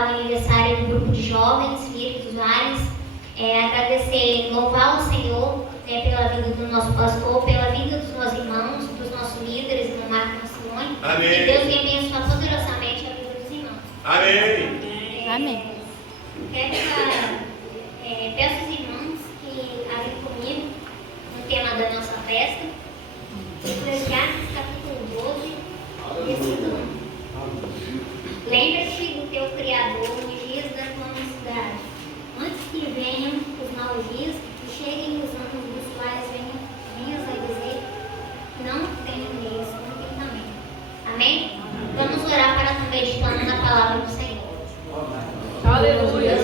o aniversário do grupo de jovens, líderes usuários, agradecer, louvar o Senhor pela vida do nosso pastor, pela vida dos nossos irmãos, dos nossos líderes, no Marco e no Simone. Amém. Que Deus venha abençoar poderosamente a vida dos irmãos. Amém. Amém. Peço aos irmãos que abrem comigo no tema da nossa festa, Eclesiastes capítulo 12, versículo 1. Lembra-te do teu Criador nos dias da tua mocidade, antes que venham os maus dias e cheguem os anos dos quais venhas a dizer, não tenho neles contentamento. Amém? Vamos orar para estar meditando na palavra do Senhor. Aleluia.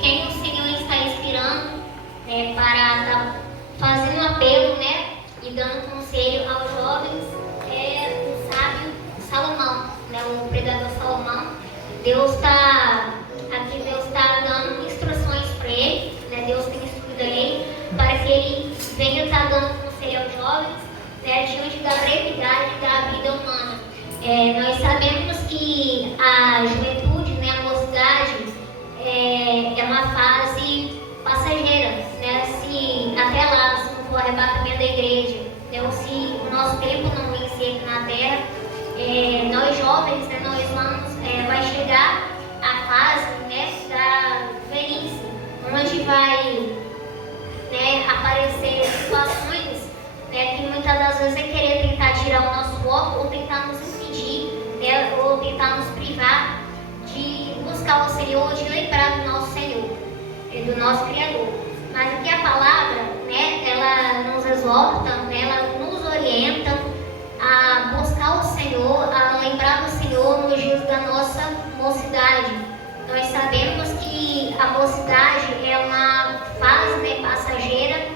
Quem o Senhor está inspirando para estar fazendo um apelo, e dando conselho aos jovens, o sábio Salomão, o pregador Salomão. Deus está dando instruções para ele, Deus tem instruído ele para que ele venha estar dando conselho aos jovens, diante da brevidade da vida humana. Nós sabemos que a juventude, a mocidade, é uma fase passageira, se até lá, se não for o arrebatamento da igreja, se o nosso tempo não vencer aqui na terra, nós jovens, vai chegar a fase da velhice, onde vai aparecer situações que muitas das vezes é querer tentar tirar o nosso foco ou tentar nos impedir, ou tentar nos privar de buscar o Senhor, de lembrar do nosso Senhor, do nosso Criador. Mas aqui a palavra, ela nos exorta, ela nos orienta a buscar o Senhor, a lembrar do Senhor nos dias da nossa mocidade. Nós sabemos que a mocidade é uma fase passageira,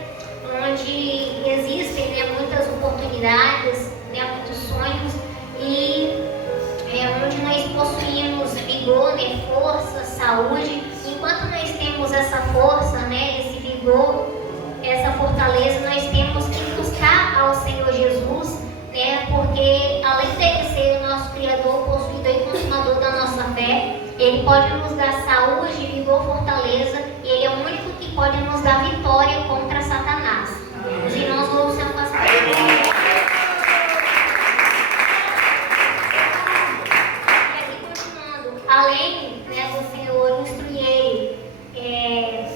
onde existem muitas oportunidades, muitos sonhos, e onde nós possuímos vigor, força, saúde. Enquanto nós temos essa força, esse vigor, essa fortaleza, nós temos que buscar ao Senhor Jesus, porque além dele ser o nosso Criador, possuidor e consumador da nossa fé, ele pode nos dar saúde, vigor, fortaleza, e ele é o único que pode nos dar vitória contra Satanás. Os irmãos louvam o Senhor com as palavras. Além do Senhor instruir ele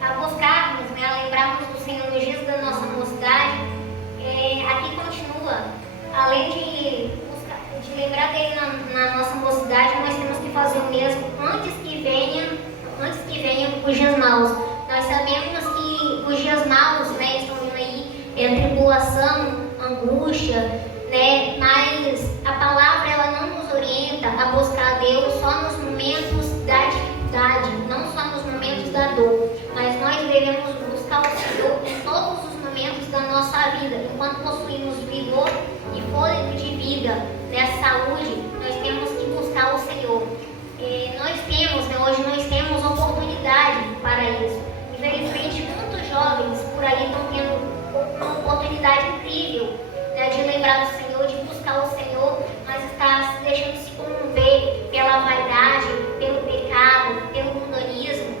a buscarmos, a lembrarmos do Senhor nos dias da nossa mocidade, aqui continua, além de lembrar dele na nossa mocidade, nós temos que fazer o mesmo antes que venham os dias maus. Nós sabemos que os dias maus estão vindo aí, tribulação, angústia, mas a palavra ela não nos orienta a buscar a Deus só nos momentos da dificuldade, não só nos momentos da dor, mas nós devemos buscar o Senhor em todos os momentos da nossa vida. Enquanto possuímos vigor e fôlego de vida, saúde, nós temos que buscar o Senhor. Hoje nós temos oportunidade para isso. Infelizmente, muitos jovens por aí estão tendo uma oportunidade incrível, de lembrar do Senhor, de buscar o Senhor, mas está deixando se corromper pela vaidade, pelo pecado, pelo mundanismo,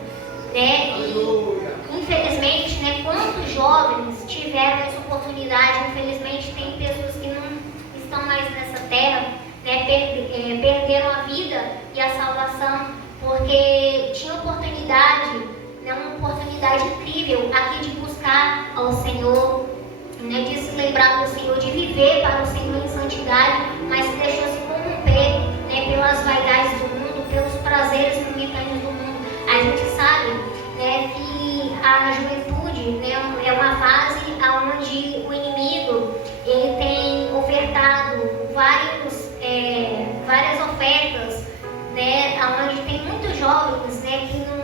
E infelizmente, quantos jovens tiveram essa oportunidade? Infelizmente, tem pessoas que não estão mais nessa terra, perderam a vida e a salvação porque tinham oportunidade, uma oportunidade incrível aqui de buscar ao Senhor, de se lembrar do Senhor, de viver para o Senhor em santidade, mas se deixou se corromper pelas vaidades do mundo, pelos prazeres momentâneos do mundo. A gente sabe que a juventude é uma fase onde o inimigo ele tem ofertado vários jovens, né, que não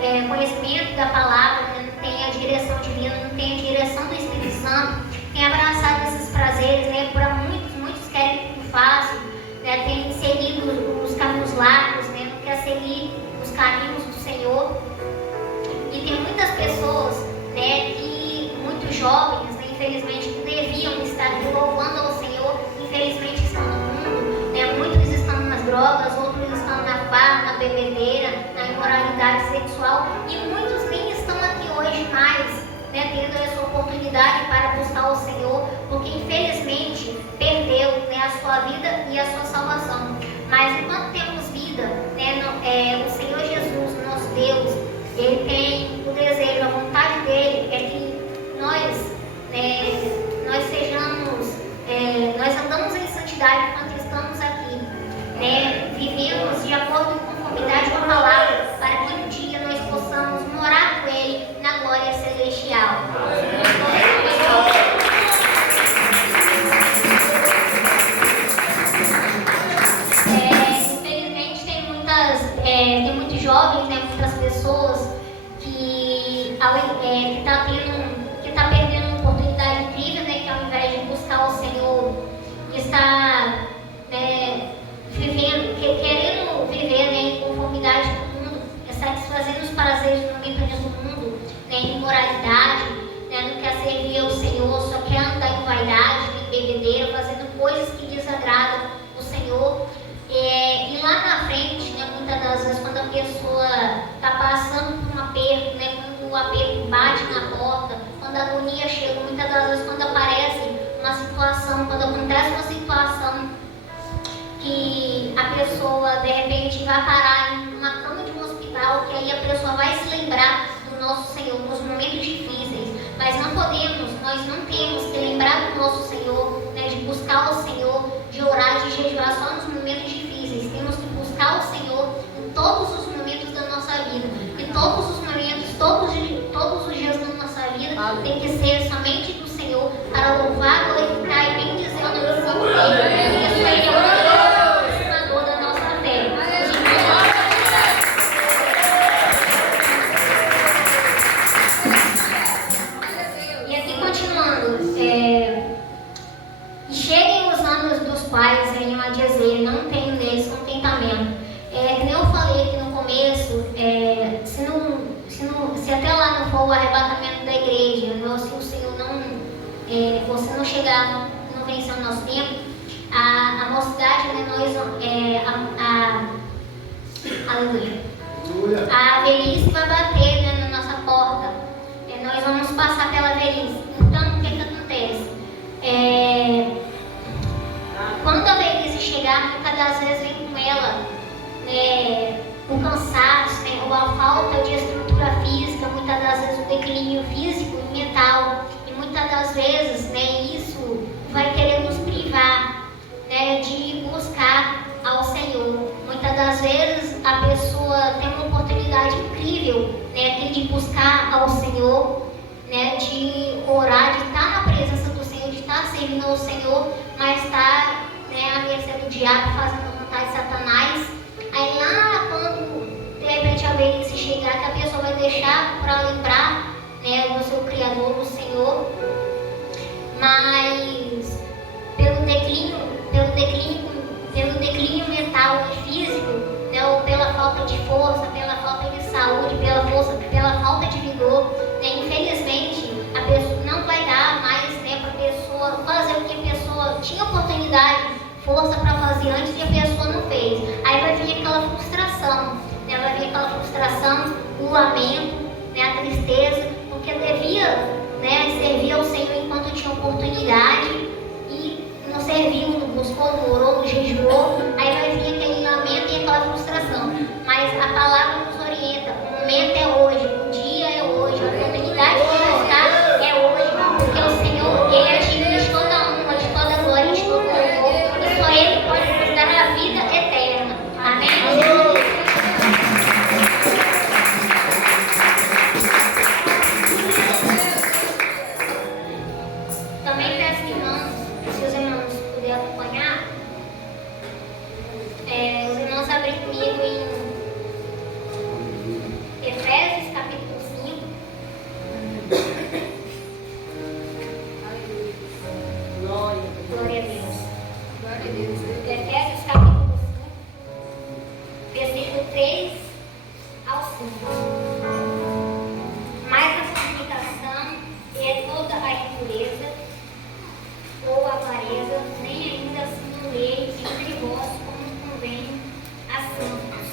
têm conhecimento da palavra, né, não têm a direção divina, não têm a direção do Espírito Santo, têm abraçado esses prazeres, né, para muitos querem tudo fácil, né, têm seguido os caminhos largos, né, não quer seguir os caminhos do Senhor. E tem muitas pessoas, né, muitos jovens, né, infelizmente, que deviam estar louvando ao Senhor, infelizmente estão no mundo, né, muitos estão nas drogas, outros estão na farra, na bebedeira, na imoralidade sexual, e muitos nem estão aqui hoje mais, né, tendo essa oportunidade para buscar o Senhor, porque infelizmente perdeu, né, a sua vida e a sua salvação. Mas enquanto temos vida, né, o Senhor Jesus, nosso Deus, Ele tem o desejo, a vontade dele é que nós sejamos, nós andamos em santidade enquanto estamos aqui, né, vivemos de acordo com conformidade com a palavra, para que um dia nós possamos morar com Ele na glória celestial. Infelizmente tem muitos jovens, né, muitas pessoas que está perdendo uma oportunidade incrível, né, que ao invés de buscar o Senhor, está querendo viver, né, em conformidade com o mundo, satisfazendo os prazeres momentâneos do mundo, né, em imoralidade, né, não quer servir ao Senhor, só quer andar em vaidade, em bebedeira, fazendo coisas que desagradam o Senhor. E lá na frente, né, muitas das vezes, quando a pessoa está passando por um aperto, né, quando o aperto bate na porta, quando a agonia chega, muitas das vezes, quando aparece uma situação, quando acontece uma situação que a pessoa de repente vai parar em uma cama de um hospital, que aí a pessoa vai se lembrar do nosso Senhor nos momentos difíceis. Mas nós não temos que lembrar do nosso Senhor, né, de buscar o Senhor, de orar, de jejuar só nos momentos difíceis. Temos que buscar o Senhor em todos os momentos da nossa vida. E todos os momentos, todos os dias da nossa vida tem que ser somente do Senhor, para louvar, glorificar e bendizer o nome do Santo Deus. Isso aí é o ensinador da nossa fé. E aqui continuando, cheguem os anos dos pais, venham a dizer, não tenho neles contentamento. Que nem eu falei aqui no começo, se até lá não for o arrebatamento da igreja, se o Senhor você não chegar, não vencer o nosso tempo, a mocidade, né, aleluia. A velhice vai bater, né, na nossa porta. Nós vamos passar pela velhice. Então, o que acontece? Quando a velhice chegar, muitas das vezes vem com ela o cansaço, né, ou a falta de estrutura física, muitas das vezes o declínio físico e mental. E muitas das vezes, né, isso vai querer nos privar, né, de buscar ao Senhor. Muitas das vezes a pessoa tem uma oportunidade incrível, né, de buscar ao Senhor, né, de orar, de estar na presença do Senhor, de estar servindo ao Senhor, mas está, né, à mercê do diabo, fazendo a vontade de Satanás. Aí lá quando de repente a velhice chegar, que a pessoa vai deixar para lembrar, né, do seu Criador, do Senhor, mas pelo declínio mental e físico, né, ou pela falta de força, pela falta de saúde, pela falta de vigor, né, infelizmente a pessoa não vai dar mais, né, para a pessoa fazer o que a pessoa tinha oportunidade, força para fazer antes e a pessoa não fez. Aí vai vir aquela frustração, né, o lamento, né, a tristeza, porque devia, né, servir ao Senhor enquanto tinha oportunidade e não serviu, não buscou, não orou, não jejuou. Aí vai vir aquele lamento e aquela frustração. Mas a palavra nos orienta, o momento é hoje, o dia é hoje, a oportunidade que vai estar é hoje, porque o Senhor, Ele é digno de toda honra, de toda glória, de todo louvor, e só Ele pode nos dar a vida eterna. Amém? Também peço, irmãos, se os irmãos puderem acompanhar, os irmãos abrem comigo em Glória a Deus. Glória a Deus. Efésios capítulo 5, versículo 3 ao 5. Mas a fornicação é toda a impureza ou avareza, nem ainda se lê entre vós como convém a santos,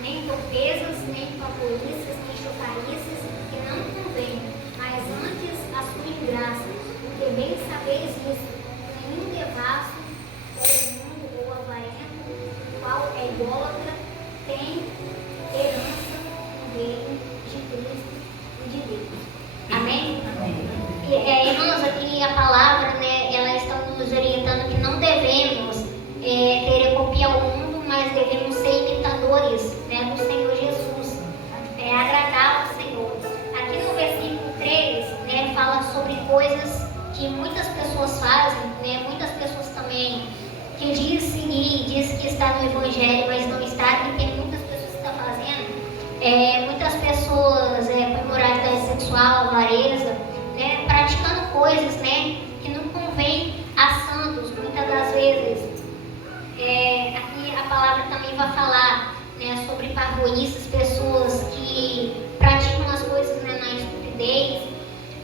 nem torpezas, nem favoriças, nem chocariças, que não convém, mas antes assumir graça, porque bem sabeis isso, nenhum devasso, ou imundo ou avarento, o qual é idólatra, tem herança no reino de Cristo e de Deus. Amém? Irmãos, aqui a palavra, ela está nos orientando que não devemos querer copiar o mundo, mas devemos ser imitadores do Senhor Jesus, agradar ao Senhor. Aqui no versículo 3, fala sobre coisas que muitas pessoas fazem, muitas pessoas também que diz seguir, diz que está no Evangelho, mas não está, e tem muitas pessoas que estão fazendo, muitas pessoas por imoralidade sexual, avareza, praticando coisas que não convém a santos, muitas das vezes. Aqui a palavra também vai falar sobre parvoíces, pessoas que praticam as coisas na estupidez,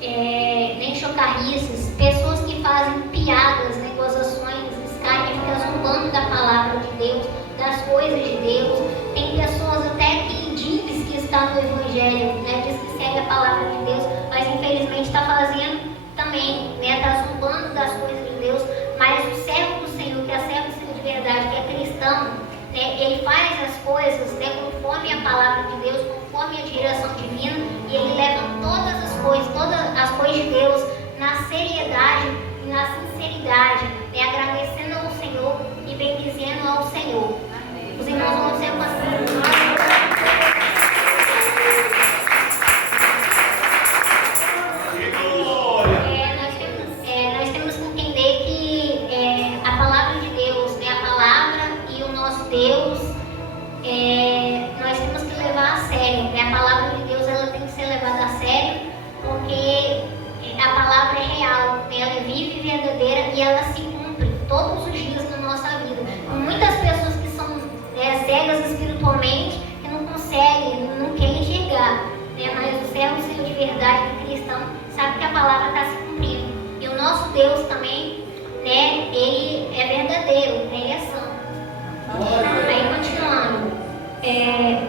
nem chocarrices, pessoas que fazem piadas, gozações, escárnio, ficam zombando da palavra de Deus, das coisas de Deus. Tem pessoas até que diz que está no Evangelho, diz que segue a palavra de Deus, mas infelizmente está fazendo também, está zombando das coisas de Deus. Mas o servo do Senhor, que é servo do Senhor de verdade, que é cristão, ele faz as coisas conforme a palavra de Deus, conforme a direção divina, e ele leva todas as coisas de Deus na seriedade e na sinceridade, agradecendo ao Senhor e bendizendo ao Senhor. Os irmãos vão ser assim. Nós temos que entender que a palavra de Deus, a palavra e o nosso Deus, nós temos que levar a sério. A palavra de Deus, ela tem que ser levada a sério, porque a palavra é real, ela é viva e verdadeira, e ela se cumpre todos os dias na nossa vida. Muitas pessoas que são cegas espiritualmente, que não conseguem, não querem enxergar, mas o servo Senhor de verdade, o cristão, sabe que a palavra está se cumprindo. E o nosso Deus também, ele é verdadeiro, ele é santo. Aí continuando,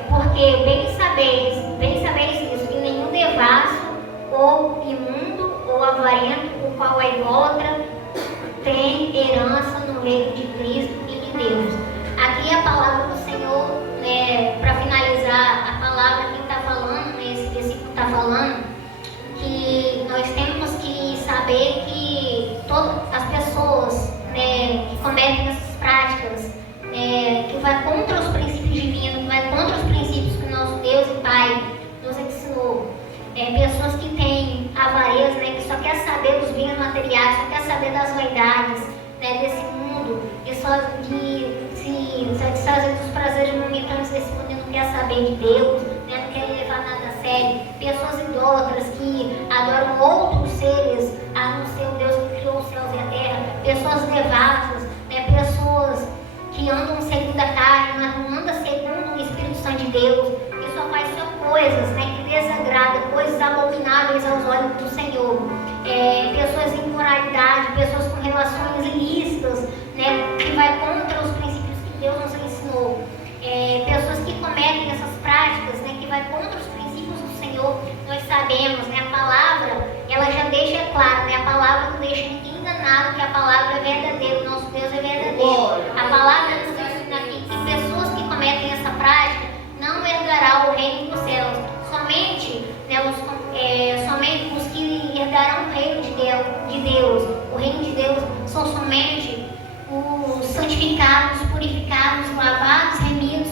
porque bem sabeis isso, que nenhum devasso, ou imundo, ou avarento, o qual é idólatra, tem herança no reino de Cristo e de Deus. Aqui a palavra do Senhor, para finalizar a palavra que está falando, esse versículo está falando, que nós temos que saber que todas as pessoas que cometem essas práticas, que vai contra os princípios divinos, que vai contra os princípios que o nosso Deus e Pai nos ensinou, pessoas que têm avareza, que só quer saber dos bens materiais, só quer saber das vaidades desse mundo, e só satisfazer dos prazeres momentâneos desse mundo e não quer saber de Deus, não quer levar nada a sério. Pessoas idólatras que adoram outros seres, a não ser o Deus que criou os céus e a terra. Pessoas devassas, pessoas que andam segundo a carne, mas não andam segundo o Espírito Santo de Deus, que só faz coisas que desagradam, coisas abomináveis aos olhos do Senhor. Pessoas em imoralidade, pessoas com relações ilícitas, que vai contra os princípios que Deus nos ensinou. Pessoas que cometem essas práticas, que vai contra os princípios do Senhor. Nós sabemos, a palavra, ela já deixa claro, a palavra não deixa ninguém enganado, que a palavra é verdadeira, o nosso Deus é verdadeiro. A palavra nos ensina aqui que pessoas que cometem essa prática não herdará o reino dos céus. Somente os que herdarão o reino de Deus. O reino de Deus são somente os santificados, purificados, lavados, remidos